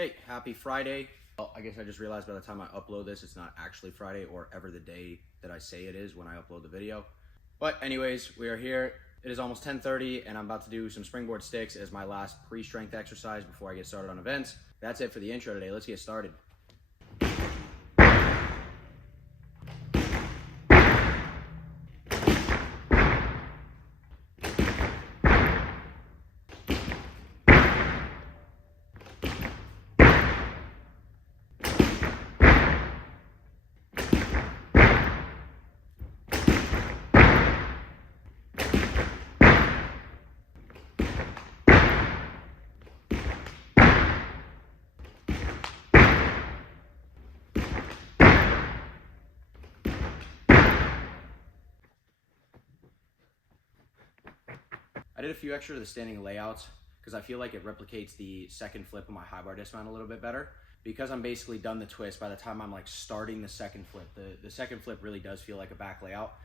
Hey, happy Friday. Well, I guess I just realized by the time I upload this, it's not actually Friday or ever the day that I say it is when I upload the video. But anyways, we are here. It is almost 10:30 and I'm about to do some springboard sticks as my last pre-strength exercise before I get started on events. That's it for the intro today. Let's get started. I did a few extra of the standing layouts because I feel like it replicates the second flip of my high bar dismount a little bit better. Because I'm basically done the twist by the time I'm like starting the second flip. The second flip really does feel like a back layout.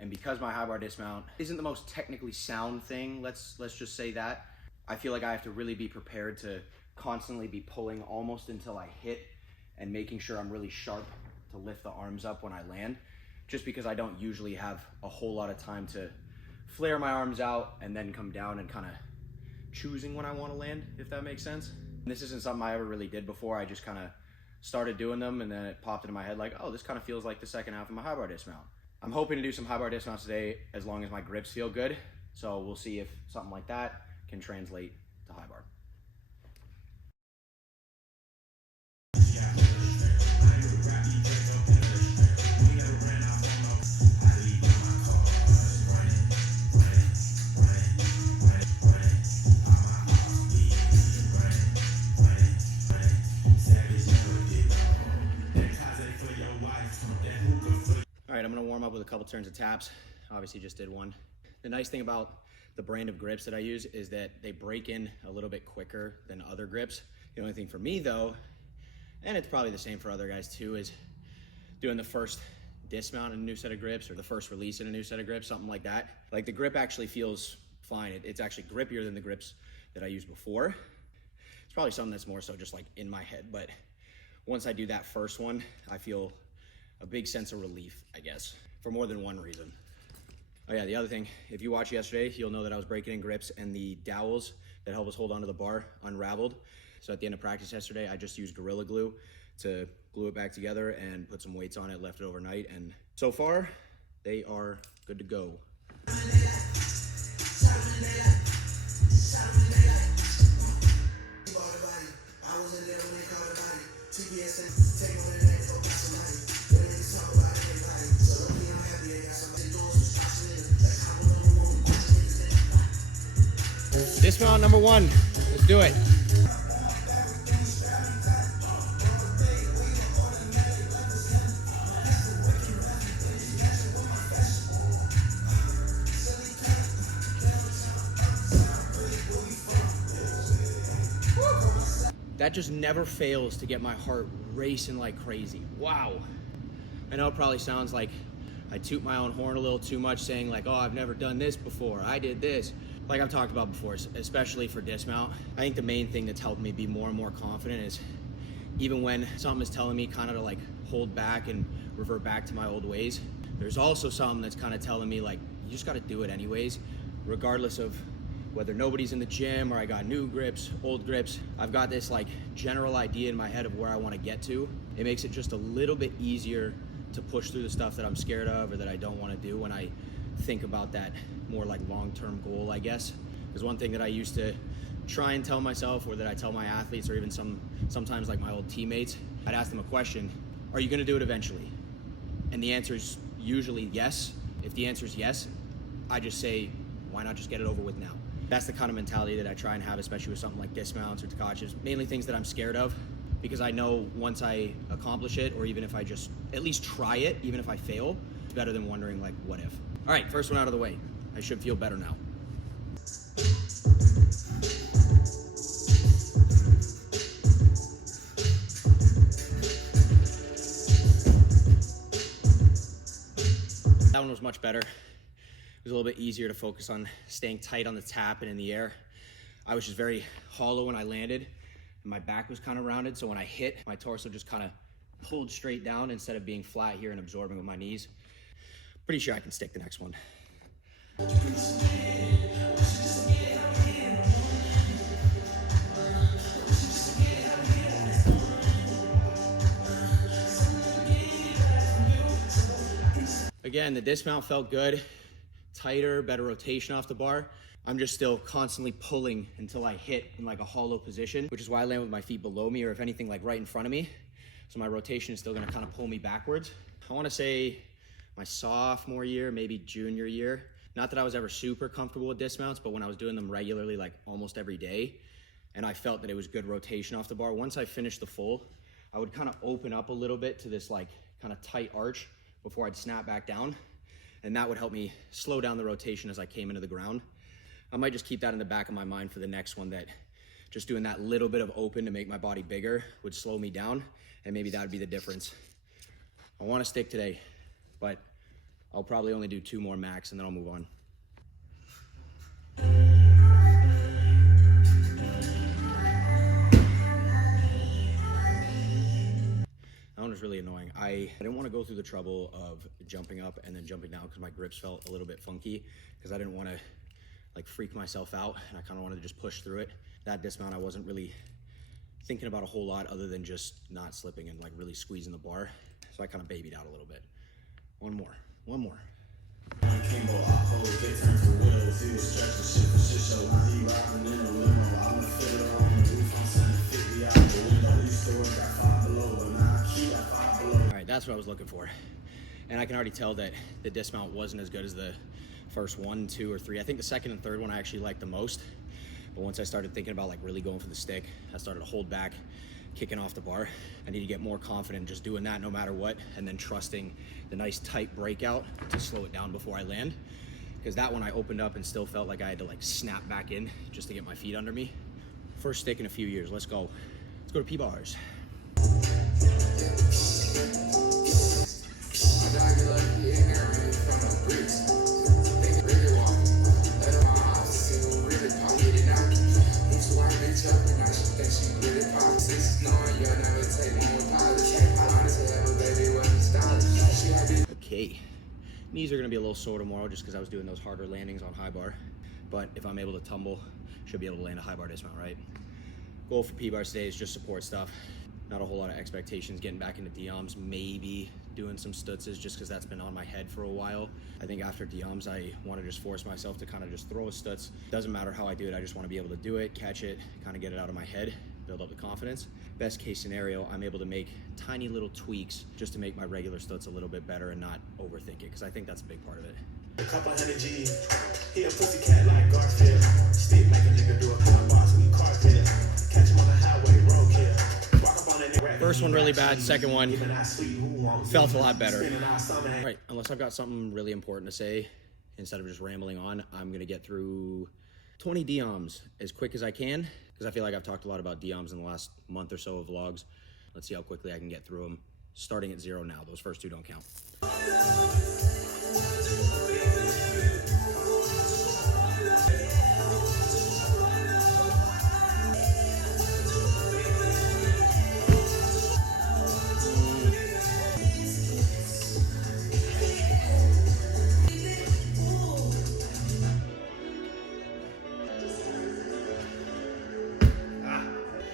And because my high bar dismount isn't the most technically sound thing, let's just say that, I feel like I have to really be prepared to constantly be pulling almost until I hit and making sure I'm really sharp to lift the arms up when I land, just because I don't usually have a whole lot of time to flare my arms out and then come down and kind of choosing when I want to land, if that makes sense. And this isn't something I ever really did before. I just kind of started doing them and then it popped into my head like, oh, this kind of feels like the second half of my high bar dismount. I'm hoping to do some high bar dismounts today as long as my grips feel good. So we'll see if something like that can translate to high bar. All right, I'm gonna warm up with a couple turns of taps. Obviously just did one. The nice thing about the brand of grips that I use is that they break in a little bit quicker than other grips. The only thing for me though, and it's probably the same for other guys too, is doing the first dismount in a new set of grips or the first release in a new set of grips, something like that. Like the grip actually feels fine. It's actually grippier than the grips that I used before. It's probably something that's more so just like in my head, but once I do that first one, I feel a big sense of relief, I guess, for more than one reason. Oh yeah, the other thing, if you watched yesterday, you'll know that I was breaking in grips and the dowels that help us hold onto the bar unraveled. So at the end of practice yesterday, I just used Gorilla Glue to glue it back together and put some weights on it, left it overnight, and so far, they are good to go. Dismount number one, let's do it. That just never fails to get my heart racing like crazy. Wow. I know it probably sounds like I toot my own horn a little too much, saying like, oh, I've never done this before, I did this. Like I've talked about before, especially for dismount, I think the main thing that's helped me be more and more confident is even when something is telling me kind of to like hold back and revert back to my old ways, there's also something that's kind of telling me like, you just got to do it anyways, regardless of whether nobody's in the gym or I got new grips, old grips. I've got this like general idea in my head of where I want to get to. It makes it just a little bit easier to push through the stuff that I'm scared of or that I don't want to do when I think about that more like long-term goal, I guess. Because one thing that I used to try and tell myself, or that I tell my athletes, or even sometimes like my old teammates, I'd ask them a question: are you going to do it eventually? And the answer is usually yes. If the answer is yes, I just say, why not just get it over with now? That's the kind of mentality that I try and have, especially with something like dismounts or Takachis, mainly things that I'm scared of, because I know once I accomplish it, or even if I just at least try it, even if I fail, it's better than wondering like, what if? All right, first one out of the way. I should feel better now. That one was much better. It was a little bit easier to focus on staying tight on the tap and in the air. I was just very hollow when I landed. and my back was kind of rounded. So when I hit, my torso just kind of pulled straight down instead of being flat here and absorbing with my knees. Pretty sure I can stick the next one. Again, the dismount felt good, tighter, better rotation off the bar. I'm just still constantly pulling until I hit in like a hollow position, which is why I land with my feet below me, or if anything, like right in front of me. So my rotation is still gonna kind of pull me backwards. I wanna say my sophomore year, maybe junior year. Not that I was ever super comfortable with dismounts, but when I was doing them regularly, like almost every day, and I felt that it was good rotation off the bar. Once I finished the full, I would kind of open up a little bit to this like kind of tight arch before I'd snap back down. And that would help me slow down the rotation as I came into the ground. I might just keep that in the back of my mind for the next one, that just doing that little bit of open to make my body bigger would slow me down, and maybe that would be the difference. I want to stick today, but I'll probably only do 2 more max and then I'll move on. That one was really annoying. I didn't want to go through the trouble of jumping up and then jumping down because my grips felt a little bit funky, because I didn't want to like freak myself out, and I kind of wanted to just push through it. That dismount, I wasn't really thinking about a whole lot other than just not slipping and like really squeezing the bar. So I kind of babied out a little bit. One more. All right, that's what I was looking for. And I can already tell that the dismount wasn't as good as the first 1, 2, or 3. I think the second and third one I actually liked the most. But once I started thinking about like really going for the stick, I started to hold back, kicking off the bar. I need to get more confident just doing that no matter what, and then trusting the nice tight breakout to slow it down before I land. Because that one I opened up and still felt like I had to like snap back in just to get my feet under me. First stick in a few years. Let's go. Let's go to P-bars. Okay, knees are gonna be a little sore tomorrow just because I was doing those harder landings on high bar. But if I'm able to tumble, should be able to land a high bar dismount, right? Goal for P-bars today is just support stuff. Not a whole lot of expectations, getting back into DOMs, maybe doing some stutzes just because that's been on my head for a while. I think after DOMs, I want to just force myself to kind of just throw a stutz. Doesn't matter how I do it, I just want to be able to do it, catch it, kind of get it out of my head, build up the confidence. Best case scenario, I'm able to make tiny little tweaks just to make my regular stutz a little bit better and not overthink it, because I think that's a big part of it. A couple hundred G, he a pussy cat like Garfield. Stick make a nigga do a pop box, we carpet. Catch him on the highway, roadkill. First one really bad, second one felt a lot better. All right, unless I've got something really important to say, instead of just rambling on, I'm gonna get through 20 DOMs as quick as I can, because I feel like I've talked a lot about DOMs in the last month or so of vlogs. Let's see how quickly I can get through them, starting at 0 now. Those first 2 don't count.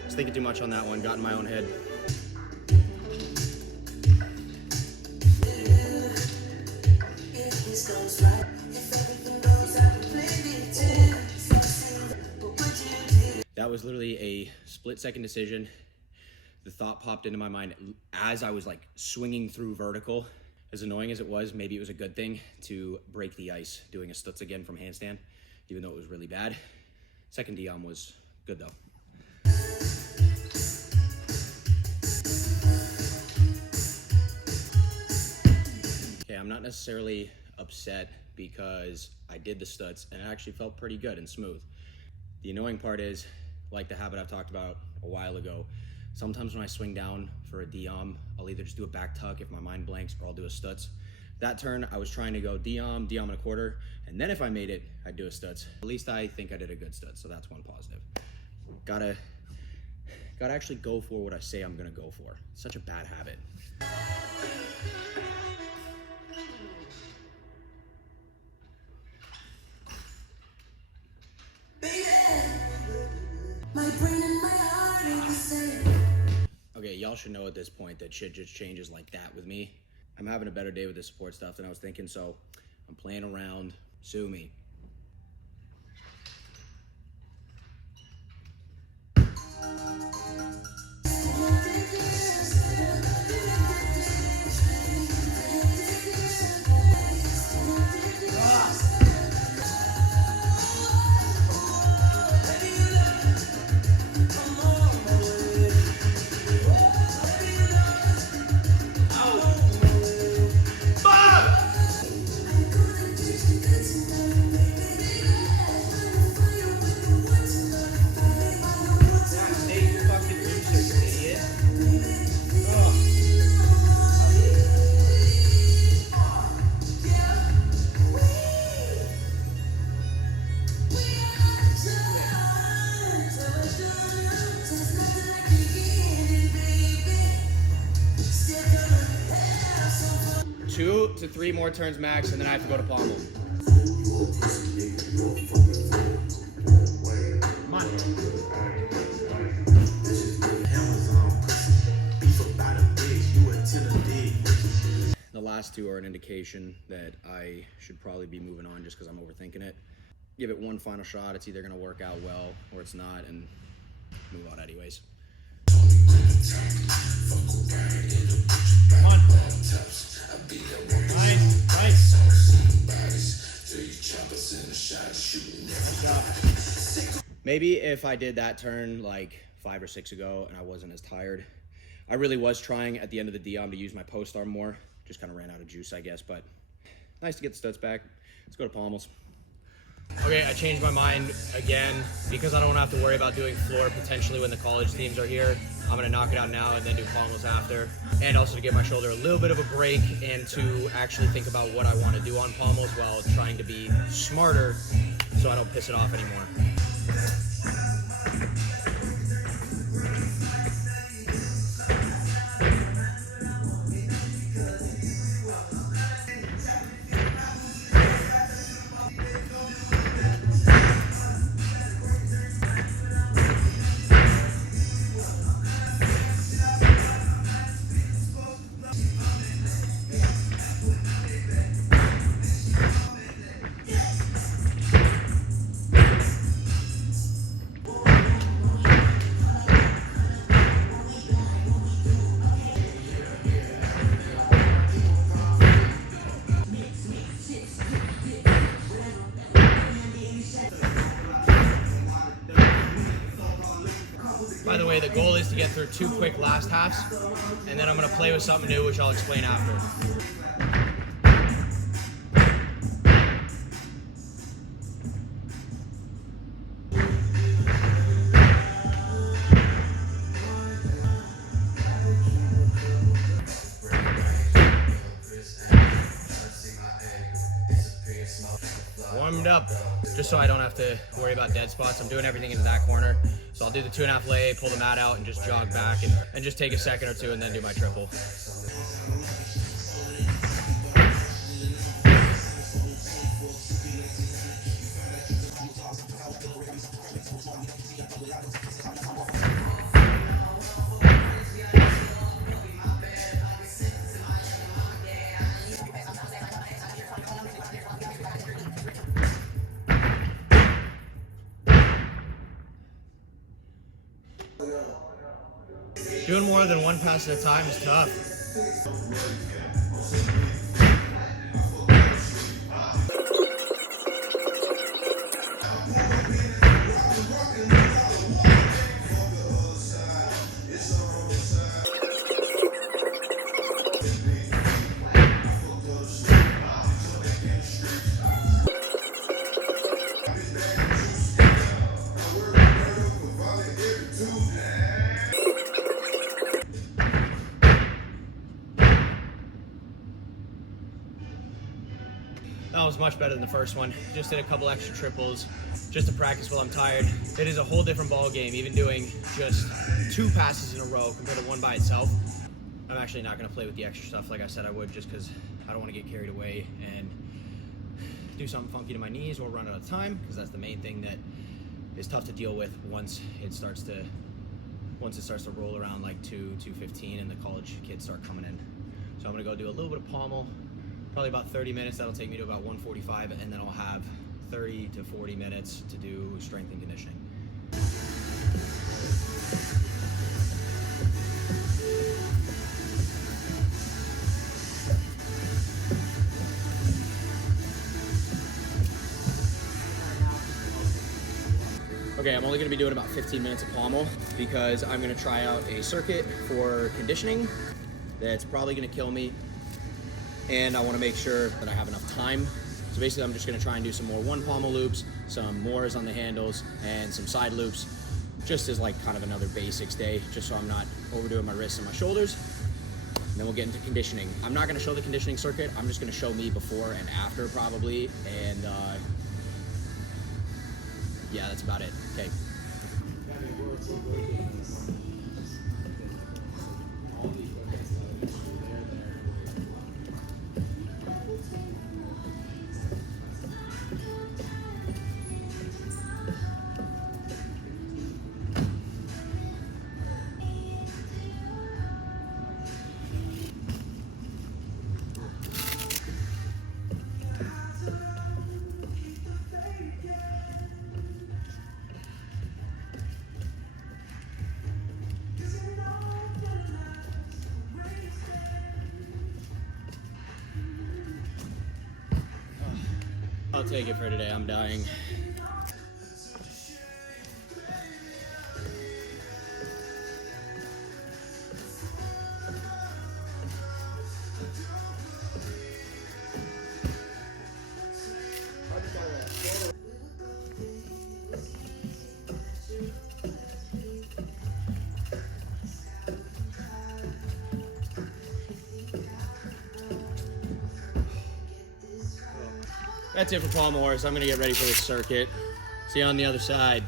Was thinking too much on that one, got in my own head. That was literally a split-second decision. The thought popped into my mind as I was like swinging through vertical. As annoying as it was, maybe it was a good thing to break the ice doing a stutz again from handstand, even though it was really bad. Second DOM was good though. Okay, I'm not necessarily upset because I did the stutz and it actually felt pretty good and smooth. The annoying part is, like the habit I've talked about a while ago, sometimes when I swing down for a DOM, I'll either just do a back tuck if my mind blanks, or I'll do a stutz. That turn, I was trying to go DOM and a quarter, and then if I made it, I'd do a stutz. At least I think I did a good stutz, so that's one positive. Gotta Gotta actually go for what I say I'm gonna go for. It's such a bad habit. Okay, y'all should know at this point that shit just changes like that with me. I'm having a better day with the support stuff than I was thinking, so I'm playing around. Sue me. Two to three more turns max, and then I have to go to pommel. The last two are an indication that I should probably be moving on just because I'm overthinking it. Give it one final shot. It's either going to work out well or it's not, and move on anyways. Come on. Nice. Maybe if I did that turn like 5 or 6 ago and I wasn't as tired. I really was trying at the end of the D-arm to use my post arm more. Just kind of ran out of juice, I guess, but nice to get the studs back. Let's go to pommels. Okay, I changed my mind again because I don't want to have to worry about doing floor potentially when the college teams are here. I'm going to knock it out now and then do pommels after. And also to give my shoulder a little bit of a break and to actually think about what I want to do on pommels while trying to be smarter so I don't piss it off anymore. By the way, the goal is to get through 2 quick last halves, and then I'm going to play with something new, which I'll explain after. Warmed up, just so I don't have to worry about dead spots. I'm doing everything into that corner. So I'll do the 2.5 lay, pull the mat out, and just jog back and just take a second or two and then do my triple. Doing more than one pass at a time is tough. was much better than the first one. Just did a couple extra triples just to practice while I'm tired. It is a whole different ball game, even doing just 2 passes in a row compared to 1 by itself. I'm actually not gonna play with the extra stuff like I said I would, just because I don't wanna get carried away and do something funky to my knees or run out of time, because that's the main thing that is tough to deal with once it starts to roll around like 2:15 and the college kids start coming in. So I'm gonna go do a little bit of pommel, probably about 30 minutes. That'll take me to about 145, and then I'll have 30 to 40 minutes to do strength and conditioning. Okay, I'm only gonna be doing about 15 minutes of pommel because I'm gonna try out a circuit for conditioning that's probably gonna kill me, and I wanna make sure that I have enough time. So basically I'm just gonna try and do some more 1 pommel loops, some mores on the handles, and some side loops, just as like kind of another basics day, just so I'm not overdoing my wrists and my shoulders. And then we'll get into conditioning. I'm not gonna show the conditioning circuit, I'm just gonna show me before and after probably, and yeah, that's about it. Okay. I'll take it for today. I'm dying. That's it for pommel horse. I'm gonna get ready for this circuit. See you on the other side.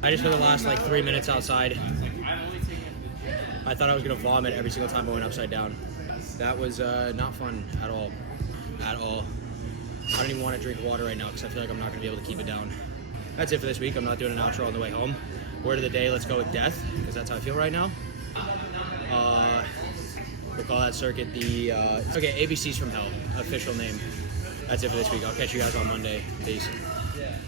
I just spent the last like 3 minutes outside. I thought I was gonna vomit every single time I went upside down. That was not fun at all, at all. I don't even want to drink water right now because I feel like I'm not gonna be able to keep it down. That's it for this week. I'm not doing an outro on the way home. Word of the day, let's go with death, because that's how I feel right now. We'll call that circuit the, okay, ABC's from Hell, official name. That's it for this week. I'll catch you guys on Monday. Peace.